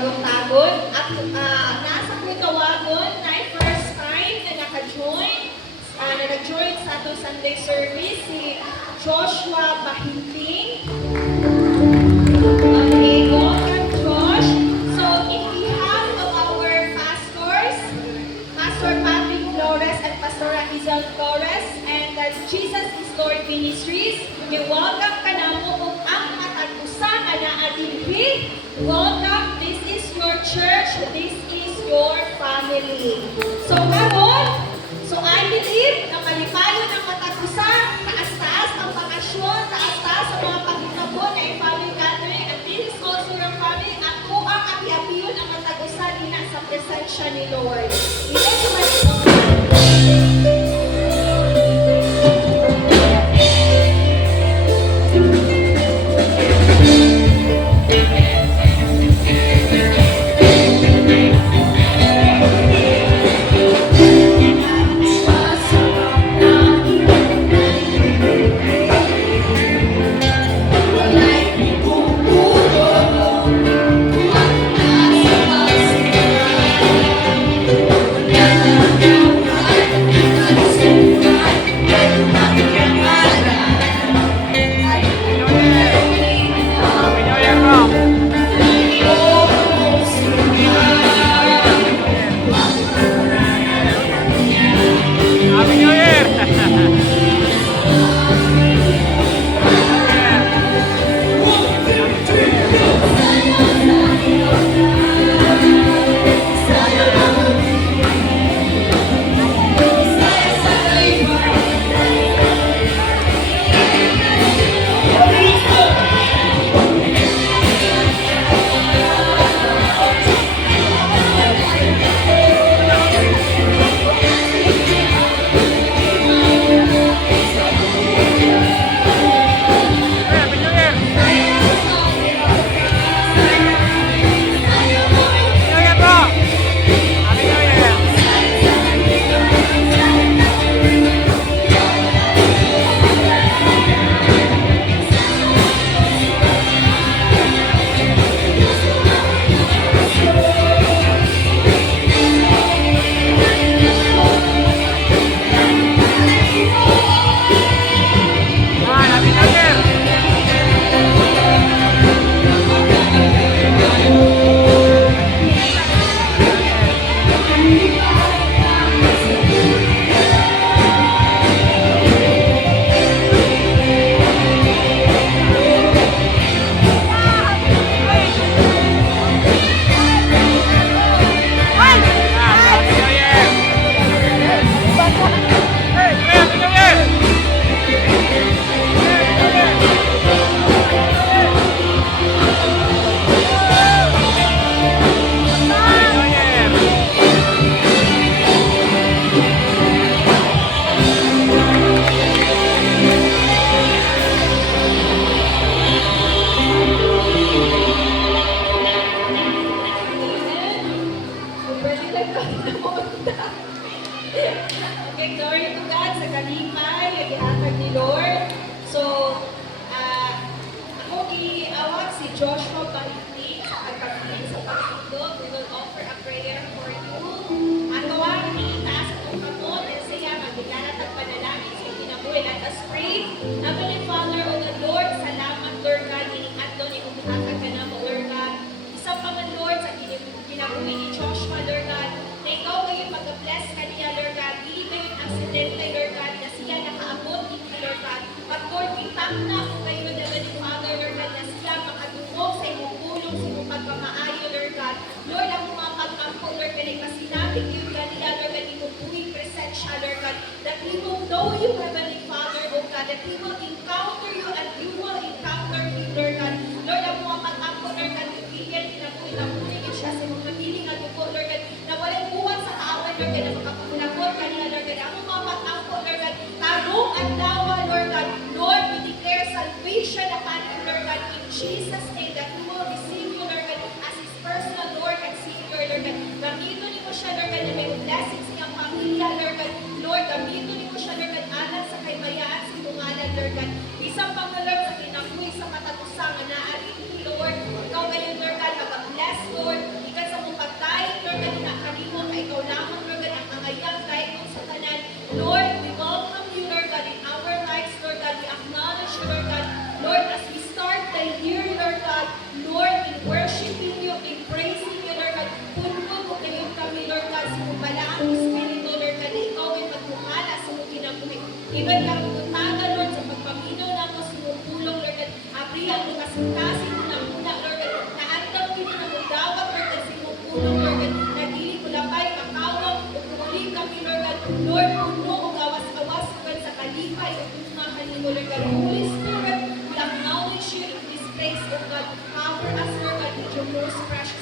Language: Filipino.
tagon-tagon. At nasa kutawagon na first time na nag-join sa ato Sunday service si Joshua Bahinting. Okay, welcome Josh. So in behalf of our pastors, Pastor Patrick Flores and Pastor Izal Flores and the Jesus is Lord Ministries, we welcome ka na mo kung ang matag-usa ka na adilhi. Welcome, this is your church, this is your family. So karon, I believe na malipayon ang matag-usa, taas-taas ang bakasyon, taas-taas ang mga pagkakabo na family gathering, and this is also your family, at kung ang api-apiyon ang matag-usa din sa presensya ni Lord. Okay, glory to God sa kalipay, ihatag ni Lord. So, ako iawag si Joshua Bahinting sa pagkakiling sa pagtindog. We will offer a prayer for you. Ang gawang itaas ang kamot at siya magbigalat at panalangin sa kinabuhi. Let us pray. Heavenly Father, O the Lord, salamat, Lord God, inihat doon, iumatag ka na mo, Lord God. Isa pa man, Lord, sa kinabuhi ni Joshua, Lord God, na ikaw kayo mag-bless kaniya, Lord God. Dili ba yung aksidente, Lord God, na siya nakaabot dito, Lord God. But Lord, kitang na kung kayo, Heavenly Father, Lord God, na siya makadungog sa imong pulong, sa imong pagpamaayo, Lord God. Lord, ang mga pagkampo, Lord God, ay masinabi kayo kaniya, Lord God, imong buwing presensya, Lord God, that we will know you, Heavenly Father, O God, that we will encounter you and you will encounter me, Lord God. Lord, ang mga pagkampo, Lord God, ibigyan, kinabuhin siya sa imong magiling at upo, Lord God, na walang buwan sa kaaway, Lord God, na makapulakot kanina, Lord God. Ang mga pagkampo, Lord God, tarong at dawa, Lord God. Lord, we declare salvation upon you, Lord God, in Jesus' name, that we will receive you, Lord God, as His personal Lord and Savior, Lord God. Gamitin niyo mo siya, Lord God, na may blessings sa iyong pamilya, Lord God. Lord, gamitin niyo mo siya, Lord God, alam sa kaymayaan sa tungalan, Lord God. most precious